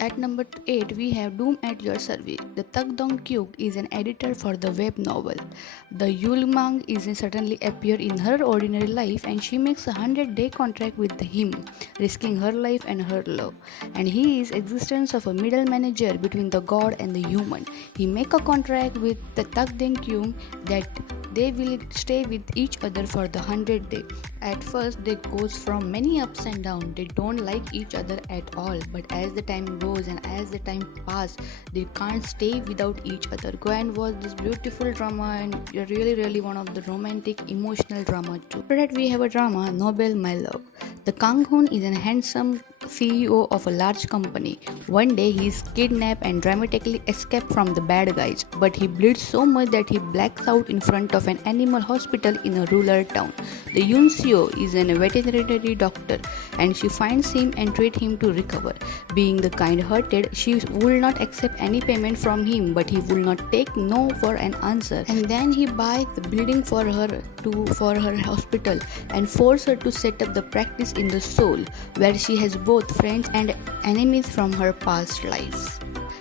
At number 8, we have Doom at Your Service. The Tug Dong Kyuk is an editor for the web novel. The Yulmang is suddenly appear in her ordinary life and she makes a 100-day contract with him, risking her life and her love. And he is existence of a middle manager between the god and the human. He make a contract with the Tug Dong Kyuk that they will stay with each other for the 100 days. At first, they goes from many ups and downs. They don't like each other at all. But as the time goes and as the time pass, they can't stay without each other. Gwen was this beautiful drama and really one of the romantic emotional drama too. After that, we have a drama, Nobel My Love. The Kang Hoon is a handsome CEO of a large company. One day he is kidnapped and dramatically escaped from the bad guys, but he bleeds so much that he blacks out in front of an animal hospital in a rural town. The Yoon Seo is a veterinary doctor and she finds him and treats him to recover. Being the kind-hearted, she will not accept any payment from him, but he will not take no for an answer. And then he buys the building for her hospital and force her to set up the practice in the Seoul, where she has both friends and enemies from her past life.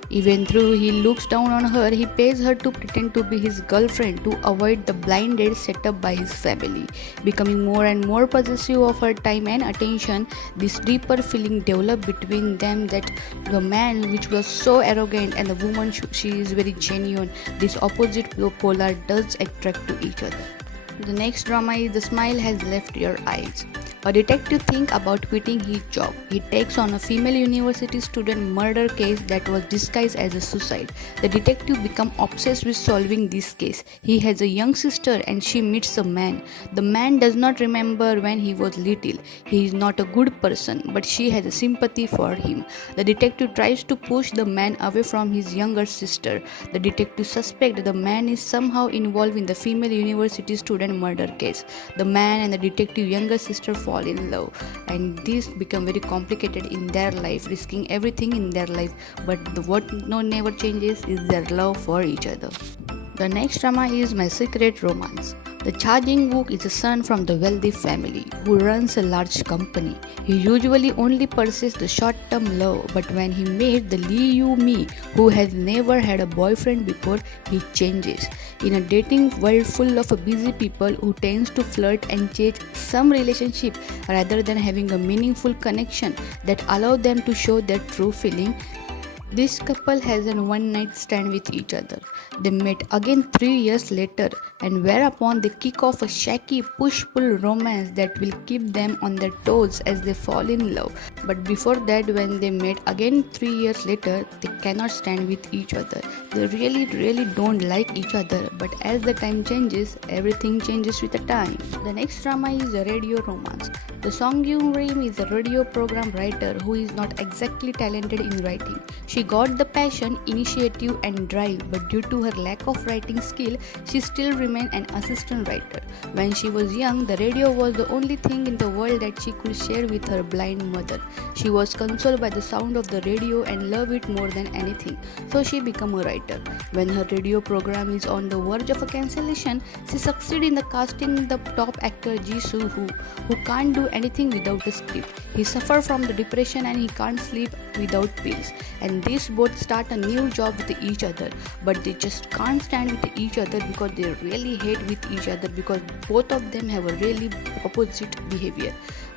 Even though he looks down on her, he pays her to pretend to be his girlfriend to avoid the blind date set up by his family. Becoming more and more possessive of her time and attention, this deeper feeling developed between them that the man which was so arrogant and the woman she is very genuine. This opposite polar does attract to each other. The next drama is The Smile Has Left Your Eyes. A detective thinks about quitting his job. He takes on a female university student murder case that was disguised as a suicide. The detective becomes obsessed with solving this case. He has a young sister and she meets a man. The man does not remember when he was little. He is not a good person, but she has a sympathy for him. The detective tries to push the man away from his younger sister. The detective suspects the man is somehow involved in the female university student murder case. The man and the detective's younger sister fall in love, and this become very complicated in their life, risking everything in their life, but what never changes is their love for each other. The next drama is My Secret Romance. The Cha Jing-wook is a son from the wealthy family who runs a large company. He usually only pursues the short-term love, but when he meets the Lee Yu-mi, who has never had a boyfriend before, he changes. In a dating world full of busy people who tends to flirt and chase some relationship rather than having a meaningful connection that allow them to show their true feeling, this couple has a one-night stand with each other. They met again 3 years later, and whereupon they kick off a shaky push-pull romance that will keep them on their toes as they fall in love. But before that, when they met again 3 years later, they cannot stand with each other. They really don't like each other, but as the time changes, everything changes with the time. The next drama is a radio romance. The Song Gyung-rim is a radio program writer who is not exactly talented in writing. She got the passion, initiative and drive, but due to her lack of writing skill, she still remained an assistant writer. When she was young, the radio was the only thing in the world that she could share with her blind mother. She was consoled by the sound of the radio and loved it more than anything, so she became a writer. When her radio program is on the verge of a cancellation, she succeeds in the casting the top actor Ji Soo-hoo, who can't do anything without a script. He suffers from the depression and he can't sleep without pills. And these both start a new job with each other, but they just can't stand with each other because they really hate with each other because both of them have a really opposite behavior.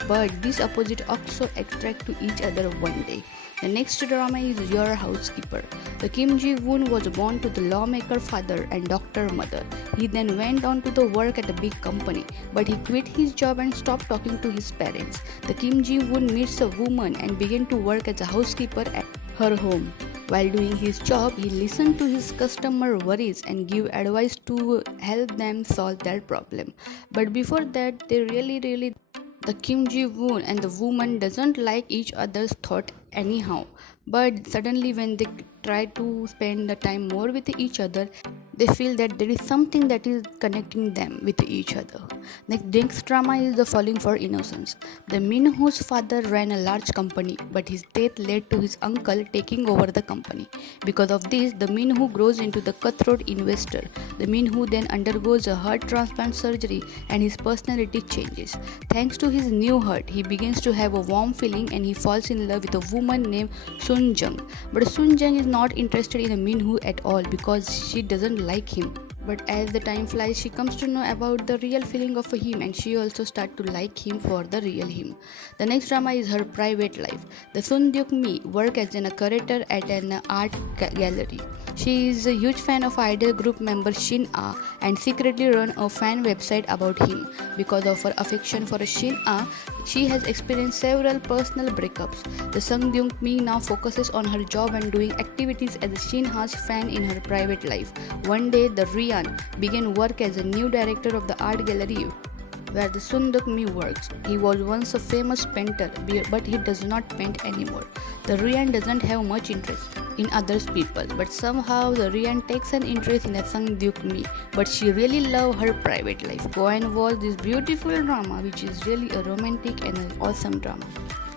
But this opposite also attract to each other one day. The next drama is Your Housekeeper. The Kim Ji-woon was born to the lawmaker father and doctor mother. He then went on to the work at a big company, but he quit his job and stopped talking to his parents. The Kim Ji-woon meets a woman and began to work as a housekeeper at her home. While doing his job, he listened to his customer worries and give advice to help them solve their problem. But before that, they really the Kim Ji-woon and the woman doesn't like each other's thought anyhow. But suddenly when they try to spend the time more with each other, They feel that there is something that is connecting them with each other. Next drama is the falling for innocence. The Minho's father ran a large company, but his death led to his uncle taking over the company. Because of this, the Minho grows into the cutthroat investor. The Minho then undergoes a heart transplant surgery and his personality changes. Thanks to his new heart, he begins to have a warm feeling and he falls in love with a woman named Sun Jung. But Sun Jung is not interested in a Minho at all because she doesn't like him. But as the time flies, she comes to know about the real feeling of him and she also starts to like him for the real him. The next drama is her private life. The Sun Duke Mi works as a curator at an art gallery. She is a huge fan of idol group member Shin Ah and secretly run a fan website about him. Because of her affection for Shin Ah, she has experienced several personal breakups. The Sung Dyung Mi now focuses on her job and doing activities as a Shin Ah's fan in her private life. One day, the Ryan began work as a new director of the art gallery where the Sun Duk Mi works. He was once a famous painter, but he does not paint anymore. The Ryan doesn't have much interest in others people, but somehow the Ryan takes an interest in the Sung Duk Mi, but she really loves her private life. Go and watch this beautiful drama, which is really a romantic and an awesome drama.